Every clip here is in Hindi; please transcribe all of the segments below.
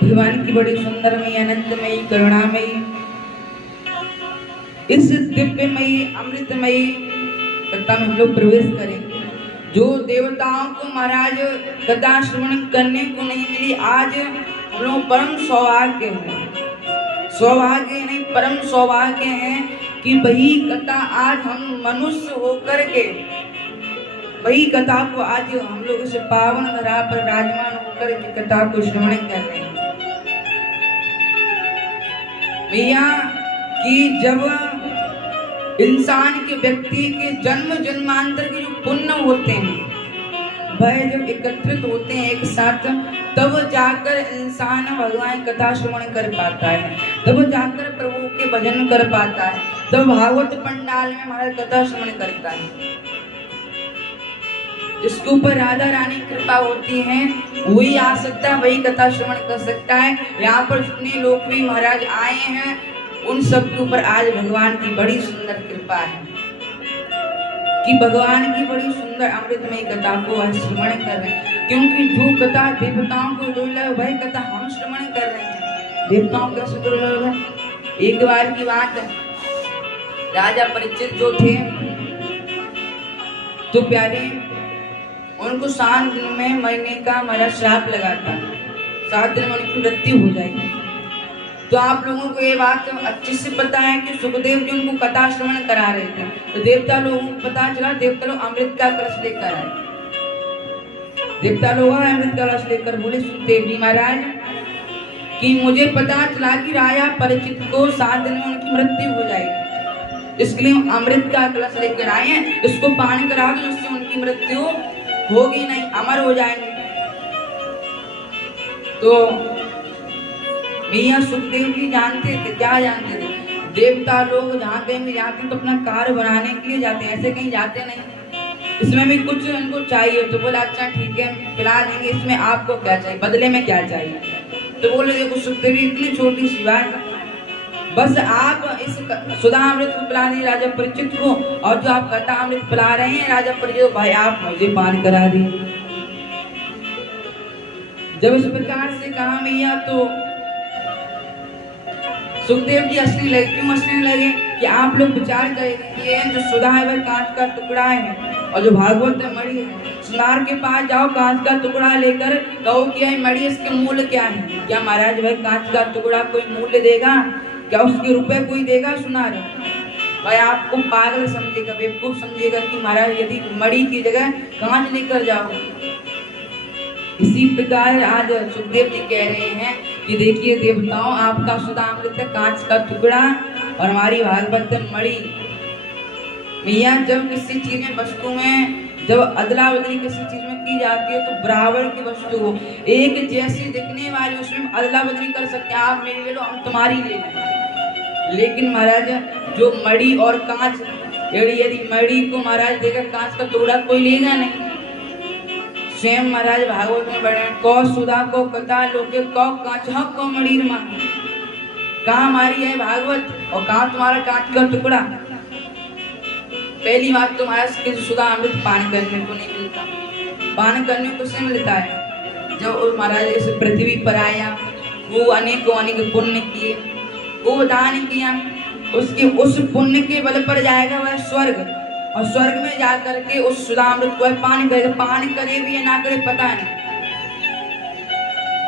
भगवान की बड़ी सुंदरमयी अनंतमयी करुणामयी इस दिव्यमयी अमृतमयी कथा में हम लोग प्रवेश करेंगे। जो देवताओं को महाराज कथा श्रवण करने को नहीं मिली, आज हम लोग परम सौभाग्य है, सौभाग्य नहीं परम सौभाग्य है कि वही कथा आज हम मनुष्य होकर के वही कथा को आज हम लोग इस पावन धरा पर विराजमान होकर के कथा को श्रवण कर रहे हैं। भैया कि जब इंसान के व्यक्ति के जन्म जन्मांतर के जो पुण्य होते हैं वह जब एकत्रित होते हैं एक साथ, तब जाकर इंसान भगवान कथा श्रवण कर पाता है, तब जाकर प्रभु के भजन कर पाता है, तब भागवत पंडाल में हमारा कथा श्रवण करता है। जिसके ऊपर राधा रानी कृपा होती है वही आ सकता है, वही कथा श्रवण कर सकता है। यहाँ पर जितने लोग भी महाराज आए हैं उन सब के ऊपर आज भगवान की बड़ी सुंदर कृपा है कि भगवान की बड़ी सुंदर अमृतमयी कथा को आज श्रवण कर रहे हैं। क्योंकि जो कथा देवताओं को दुर्लभ है वही कथा हम श्रवण कर रहे हैं। देवताओं को कैसे दुर्लभ है? एक बार की बात है, राजा परीक्षित जो थे तो प्यारे उनको 7 दिन में मरने का हमारा श्राप लगा था, 7 दिन में उनकी मृत्यु हो जाएगी। तो आप लोगों को ये बात अच्छे से पता है कि सुखदेव जी उनको कथा श्रवण करा रहे थे, तो देवता लोगों को पता चला, देवता लोग अमृत का कलश लेकर आए। देवता लोग अमृत का कलश लेकर बोले सुखदेव जी महाराज कि मुझे पता चला कि राजा परीक्षित को 7 दिन में उनकी मृत्यु हो जाएगी, इसके लिए अमृत का कलश लेकर आए हैं, इसको पान करा दो जिससे उनकी मृत्यु होगी नहीं, अमर हो जाएंगे। तो भैया सुखदेव जी जानते थे, क्या जानते थे, देवता लोग जहाँ कहीं भी जाते तो अपना कार्य बनाने के लिए जाते हैं, ऐसे कहीं जाते नहीं। इसमें भी कुछ इनको चाहिए तो बोला अच्छा ठीक है पिला देंगे, इसमें आपको क्या चाहिए, बदले में क्या चाहिए? तो बोले देखो सुखदेव जी इतनी छोटी सी बात, बस आप इस सुधा अमृत को पिला दिए राजा परीक्षित को, और जो आप कथा अमृत पिला रहे हैं राजा परीक्षित भाई आप मुझे पान करा दिए। जब इस प्रकार से कहा भैया तो सुखदेव जी हंसने लगे। क्यों हंसने लगे? कि आप लोग विचार करेंगे ये जो सुधा है वह कांच का टुकड़ा है और जो भागवत मणि है, सुनार के पास जाओ कांच का टुकड़ा लेकर कहो कि यह मणि इसके मूल्य क्या है? क्या महाराज वह कांच का टुकड़ा कोई मूल्य देगा? क्या उसके रुपए कोई देगा? सुनार भाई आपको पागल समझेगा, बेवकूफ समझेगा कि महाराज यदि मणि की जगह कांच लेकर जाओ। इसी प्रकार आज सुखदेव जी कह रहे हैं कि देखिए देवताओं आपका सुधामृत कांच का टुकड़ा और हमारी भागवत मणि। भैया जब किसी चीज में वस्तु में जब अदला बदली किसी चीज में की जाती है तो बराबर की वस्तु हो, एक जैसी दिखने वाली उसमें अदला बदली कर सकते हैं, आप मेरी ले लो हम तुम्हारी ले लें। लेकिन महाराज जो मणि और कांच, यदि मणि को महाराज देकर कांच का टुकड़ा कोई लेगा नहीं। स्वयं महाराज भागवत में बड़े कौ सुधा को कथा लोके कौ कांच को मणि रमा, कहाँ हमारी है भागवत और कहाँ तुम्हारा कांच का टुकड़ा? पहली बात तो महाराज सुधा अमृत पान करने को नहीं मिलता, पान करने को से मिलता है जब महाराज इस पृथ्वी पर आया, वो अनेकों अनेक पुण्य किए, वो दान किया, उसके उस पुण्य के बल पर जाएगा वह स्वर्ग, और स्वर्ग में जाकर के उस सुधामृत को पान करेगा। पान करे भी या ना करे पता नहीं।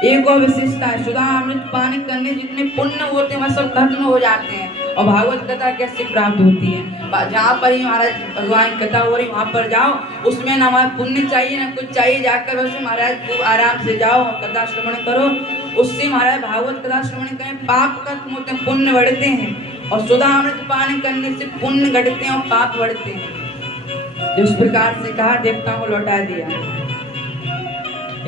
एक और विशेषता है, सुधामृत पान करने जितने पुण्य होते हैं वह सब खत्म हो जाते हैं। और भागवत कथा कैसे प्राप्त होती है? जहाँ पर ही महाराज भगवान कथा हो रही वहां पर जाओ, उसमें ना हमारा पुण्य चाहिए ना कुछ चाहिए, जाकर वैसे महाराज खूब आराम से जाओ कथा श्रवण करो, उससे महाराज भागवत कथा श्रवण करें, पाप खत्म होते हैं, पुण्य बढ़ते हैं। और सुधामृत पान करने से पुण्य घटते हैं और पाप बढ़ते हैं। जिस प्रकार से कहा देवताओं को लौटा दिया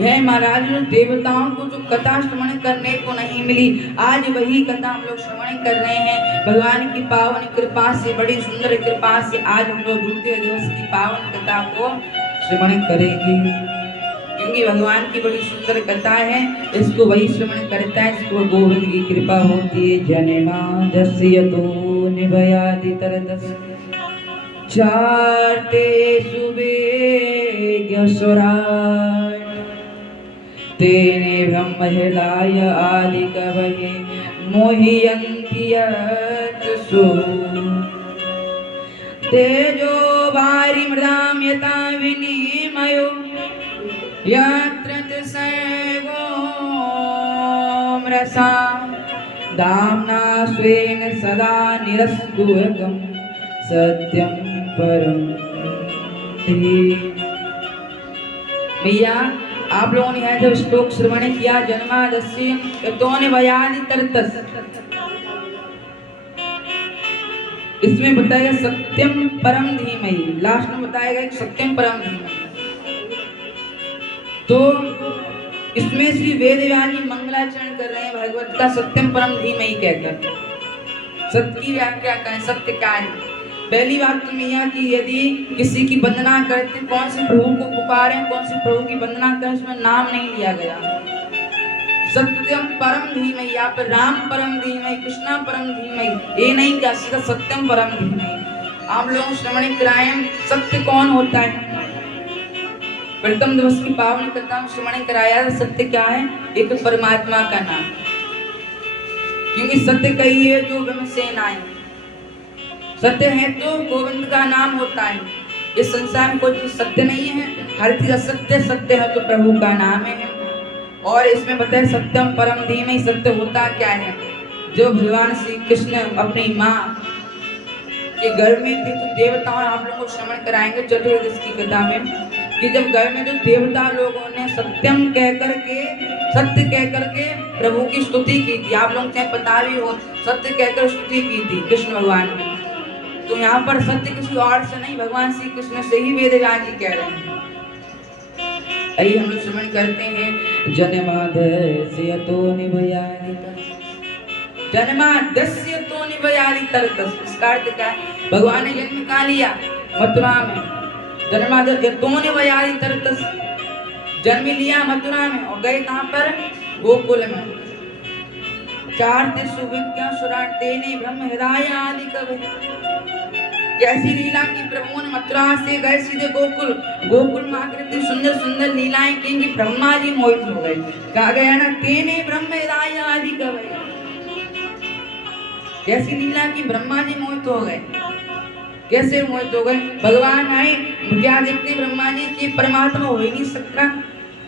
है महाराज, देवताओं को जो कथा श्रवण करने को नहीं मिली, आज वही कथा हम लोग श्रवण कर रहे हैं। भगवान की पावन कृपा से, बड़ी सुंदर कृपा से आज हम लोग द्वितीय दिवस की पावन कथा को श्रवण करेंगे। क्योंकि भगवान की बड़ी सुंदर कथा है, इसको वही श्रवण करता है इसको गोविंद की कृपा होती है। जनेमा दस्यतो निभयादि तरदस चारते सुवेग स्वराट तेने ब्रह्महृदाय आदि कवये मोहयन्ति यत्सु तेजो वारिमृदां यथा विनिमयो यत्र सर्वो रसा दाम्ना स्वेन सदा निरस्तुकं सत्यं परं भैया आप लोगों ने जब श्लोक श्रवण किया जन्मादस्य यतोऽन्वयादितरतस्, इसमें बताएगा सत्यम परम धीमहि, लास्ट में बताएगा सत्यम परम धीमहि। तो इसमें श्री वेदव्यासी मंगलाचरण कर रहे हैं भगवत का सत्यम परम धीमहि कहकर। सत्य की व्याख्या करें, सत्य क्या है? पहली बात तो मैया कि यदि किसी की वंदना करते कौन से प्रभु को पुकारें, कौन से प्रभु की वंदना करें, उसमें नाम नहीं लिया गया। सत्यम परम धीमहि, यहाँ पर राम परम धीमहि, कृष्णा परम धीमहि, ये नहीं कहा, सीधा सत्यम परम धीमहि। आप लोगों श्रवण कराएं सत्य कौन होता है। प्रथम दिवस की पावन कथा में श्रवण कराया सत्य क्या है, एक परमात्मा का नाम, क्योंकि सत्य कही है जो ब्रह्मसेन आए। सत्य है तो गोविंद का नाम होता है। इस संसार में कोई चीज सत्य नहीं है, हर चीज असत्य, सत्य है तो प्रभु का नाम है। और इसमें बताए सत्यम परम धीमहि, सत्य होता क्या है? जो भगवान श्री कृष्ण अपनी माँ के घर में थे तो देवताओं, आप लोगों को श्रवण कराएंगे चतुर्दशी की कथा में कि जब घर में जो देवता लोगों ने सत्यम कह करके, सत्य कह करके प्रभु की स्तुति की थी, आप लोग चाहे पता भी हो, सत्य कहकर स्तुति की थी कृष्ण भगवान की। तो यहाँ पर सत्य किसी और से नहीं, भगवान श्री कृष्ण से ही वेदव्यास जी कह रहे हैं। आइए हम लोग श्रवण करते हैं जन्माद्यस्य यतोऽन्वयादितरतस्। इसका अर्थ क्या है? भगवान ने जन्म कहाँ लिया? मथुरा में। जन्माद्यस्य यतोऽन्वयादितरतस्, जन्म लिया मथुरा में और गए कहाँ पर? गोकुल में। चार सुविज्ञा सुरार्तेने ब्रह्महृदाय आदि कवये। कैसी लीला की प्रभु ने मथुरा से गए सीधे गोकुल, गोकुल में आकर इतनी सुंदर सुंदर लीलाएं की कि ब्रह्मा जी मोहित हो गए। कहा गया ना तेने ब्रह्महृदाय आदि कवये, कैसी लीला की ब्रह्मा जी मोहित हो गए। कैसे मोहित हो गए? भगवान आए, क्या देखते ब्रह्मा जी की परमात्मा हो ही नहीं सकता।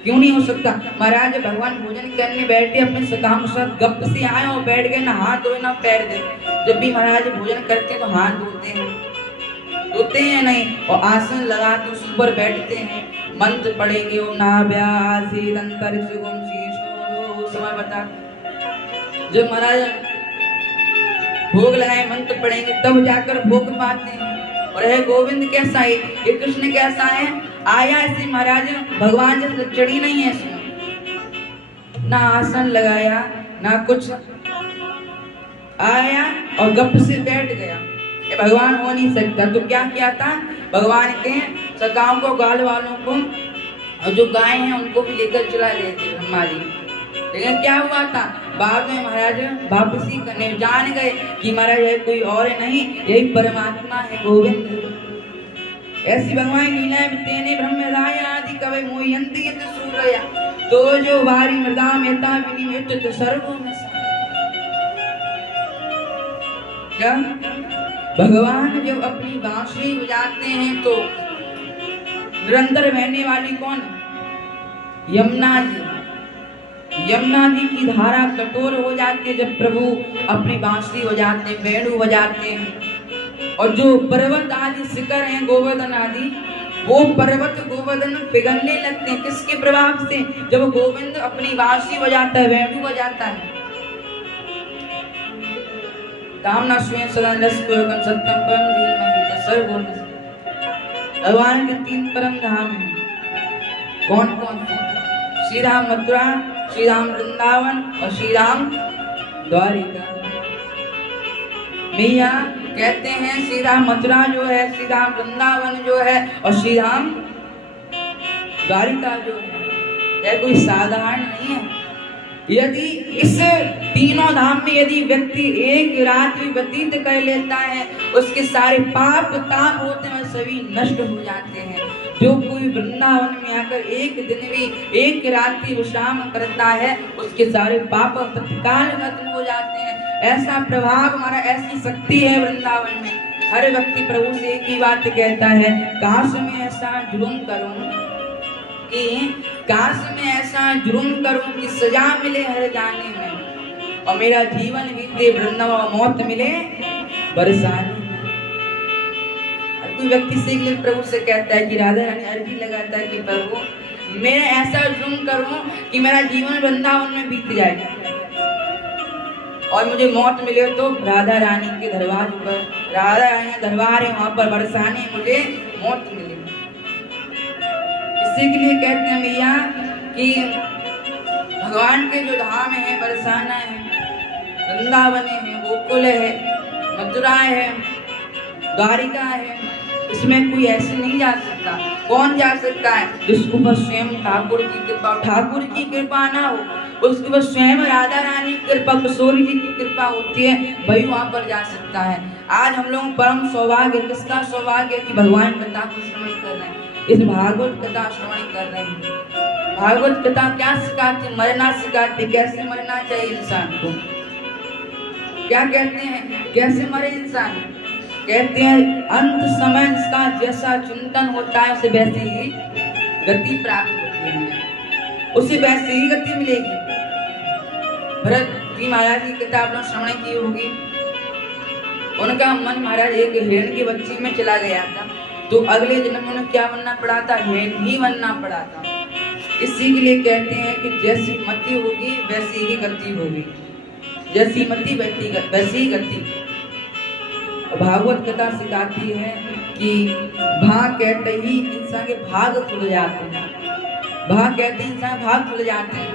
क्यों नहीं हो सकता? महाराज भगवान भोजन करने बैठे, अपने सकाम के साथ गप से आए और बैठ गए, ना हाथ धोए ना पैर धोए। जब भी महाराज भोजन करते हैं तो हाथ धोते हैं नहीं, और आसन लगाते उस ऊपर बैठते हैं, मंत्र पढ़ेंगे ओम नाभ्यासीदंतरिक्षगुम शीशो समय बता। जब महाराज भोग लगाए मंत्र पढ़ेंगे तब जाकर भोग पाते हैं। और है गोविंद कैसा है, ये कृष्ण कैसा है? आया ऐसे महाराज भगवान जैसे चढ़ी नहीं है, इसमें ना आसन लगाया ना कुछ, आया और गप से बैठ गया। ये भगवान हो नहीं सकता। तो क्या किया था? भगवान के सकाम को, गाल वालों को और जो गाय हैं उनको भी लेकर चला गए थे ब्रह्मा जी। लेकिन क्या हुआ था? बाद में महाराज वापसी करने जान गए कि महाराज है कोई और नहीं, यही परमात्मा है गोविंद। ऐसी भगवान लीला में तेने ब्रह्महृदाय आदि कवये मोहयन्ति यत्सूरया, तो जो वारी मृदाम यथा विनिमयो सर्वो रसा। क्या भगवान जब अपनी बांसुरी बजाते हैं तो निरंतर बहने वाली कौन? यमुना जी। यमुना जी की धारा कठोर हो जाती है जब प्रभु अपनी बांसुरी बजाते हैं, वेणु बजाते हैं। और जो पर्वत आदि शिखर हैं गोवर्धन आदि, वो पर्वत गोवर्धन पिघलने लगते हैं। किसके प्रभाव से? जब गोविंद अपनी बांसुरी बजाता है, वेणु बजाता है। दामना स्वेन सदा नस्कोयकं सत्यम परम धीमहि सर्वो रसा। भगवान के 3 परम धाम हैं। कौन कौन से? श्री राम मथुरा, श्री राम वृंदावन और श्री राम द्वारिका। मैया कहते हैं श्री राम मथुरा जो है, श्री राम वृंदावन जो है और श्री राम द्वारिका जो है, यह कोई साधारण नहीं है। यदि इस तीनों धाम में यदि व्यक्ति एक रात भी व्यतीत कर लेता है, उसके सारे पाप ताप होते हैं सभी नष्ट हो जाते हैं। जो कोई वृंदावन में आकर एक दिन भी एक रात्रि विश्राम करता है उसके सारे पाप तत्काल खत्म हो जाते हैं। ऐसा प्रभाव हमारा, ऐसी शक्ति है वृंदावन में। हर व्यक्ति प्रभु से एक ही बात कहता है, काश मैं ऐसा जुर्म करूं कि सजा मिले हर जाने में और मेरा जीवन बीते वृंदावन, मौत मिले बरसाने। कोई व्यक्ति से प्रभु से कहता है कि राधा रानी अर्जी लगाता है कि प्रभु मैं ऐसा जुर्म करूं कि मेरा जीवन वृंदावन में बीत जाए और मुझे मौत मिले तो राधा रानी के दरबार पर, राधा रानी दरबार है वहां पर बरसाने मुझे मौत मिले। इसी के लिए कहते हैं भैया कि भगवान के जो धाम है, बरसाना है, वृंदावन है, गोकुल है, मथुरा है, द्वारिका है, इसमें कोई ऐसे नहीं जा सकता। कौन जा सकता है? जिसको बस स्वयं ठाकुर की कृपा ना हो, उसके बस स्वयं राधा रानी की कृपा, किशोरी जी की कृपा होती है, वही वहां पर जा सकता है। आज हम लोग परम सौभाग्य, किसका सौभाग्य कि भगवान कथा को श्रवण कर रहे हैं, इस भागवत कथा श्रवण कर रहे हैं। भागवत कथा क्या सिखाती? मरना सिखाती, कैसे मरना चाहिए इंसान को। क्या कहते हैं, कैसे मरे इंसान? कहते हैं अंत समय जिसका जैसा चिंतन होता है उसे वैसी ही गति प्राप्त होती है, उसे वैसी ही गति मिलेगी। भरत जी महाराज की कथा आपने श्रवण की होगी। उनका मन महाराज एक हिरण के बच्चे में चला गया था, तो अगले जन्म में क्या बनना पड़ा था? हिरण ही बनना पड़ा था। इसी के लिए कहते हैं कि जैसी मति होगी वैसी ही गति होगी, जैसी मति वैसी ही गति। भागवत कथा सिखाती है कि भाग कहते ही इंसान के भाग खुल जाते हैं, भाग कहते ही इंसान भाग खुल जाते हैं,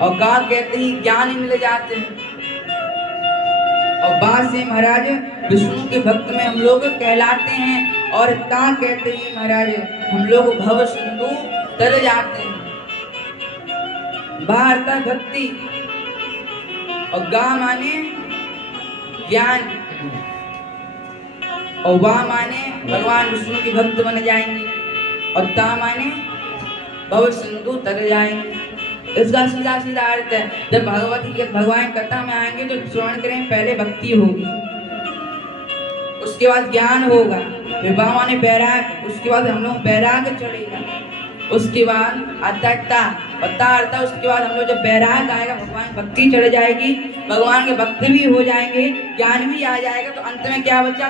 और गा कहते ही ज्ञान मिल जाते हैं, और बा से महाराज विष्णु के भक्त में हम लोग कहलाते हैं, और ता कहते ही महाराज हम लोग भव सिंधु तर जाते हैं। बा अर्थ भक्ति और गा माने ज्ञान, और वाह माने भगवान विष्णु के भक्त बन जाएंगे, और ता माने भव सिंधु तर जाएंगे। इसका सीधा सीधा अर्थ है, जब भगवान कथा में आएंगे तो श्रवण करें, पहले भक्ति होगी, उसके बाद ज्ञान होगा, फिर वाह माने बैराग, उसके बाद हम लोग बैराग चढ़ेगा, उसके बाद अर्थता अर्थता, उसके बाद हम लोग जब बैराग आएगा भगवान भक्ति चढ़ जाएगी, भगवान के भक्त भी हो जाएंगे, ज्ञान भी आ जाएगा, तो अंत में क्या बचा?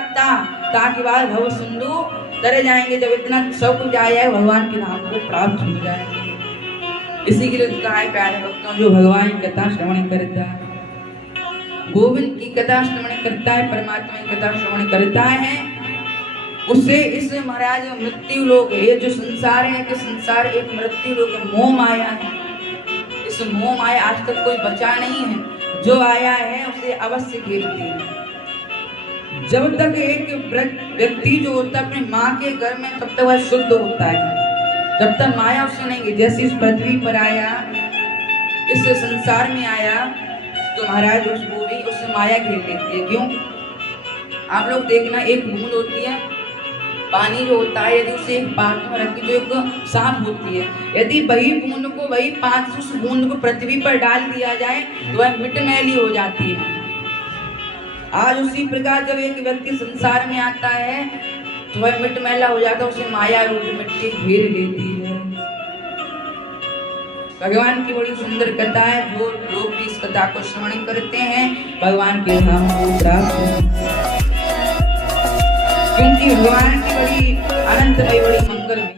ता के बाद भव सिंधु तर जाएंगे। जब इतना सब कुछ आ जाए भगवान के नाम को प्राप्त हो जाएंगे। इसी के लिए कहा है प्यारे भक्तों, जो भगवान की कथा श्रवण करता है, गोविंद की कथा श्रवण करता है, परमात्मा की कथा श्रवण करता है, उससे इस महाराज मृत्यु लोक, ये जो संसार है कि संसार एक मृत्यु लोक है, मोह माया है। इस मोह माया आज तक कोई बचा नहीं है, जो आया है उसे अवश्य घेरती है। जब तक एक व्यक्ति जो होता है अपनी माँ के घर में, तब तक वह शुद्ध होता है, जब तक माया उससे नहीं। जैसे इस पृथ्वी पर आया, इस संसार में आया, तो महाराज उसको भी उससे माया घेर लेती है। क्यों? आप लोग देखना, एक बूंद होती है पानी जो होता है, यदि उसे एक पात्र में रखी तो एक साफ होती है, यदि वही बूंद को, वही पात्र उस बूंद को पृथ्वी पर डाल दिया जाए तो वह मिटमैली हो जाती है। आज उसी प्रकार जब एक व्यक्ति संसार में आता है तो वह मिटमैला हो जाता है, उसे माया रूप मिट्टी घेर लेती है। भगवान की बड़ी सुंदर कथा है, जो लोग भी इस कथा को श्रवण करते हैं भगवान के धाम को प्राप्त, क्योंकि भगवान की बड़ी अनंतमय, बड़ी मंगलमय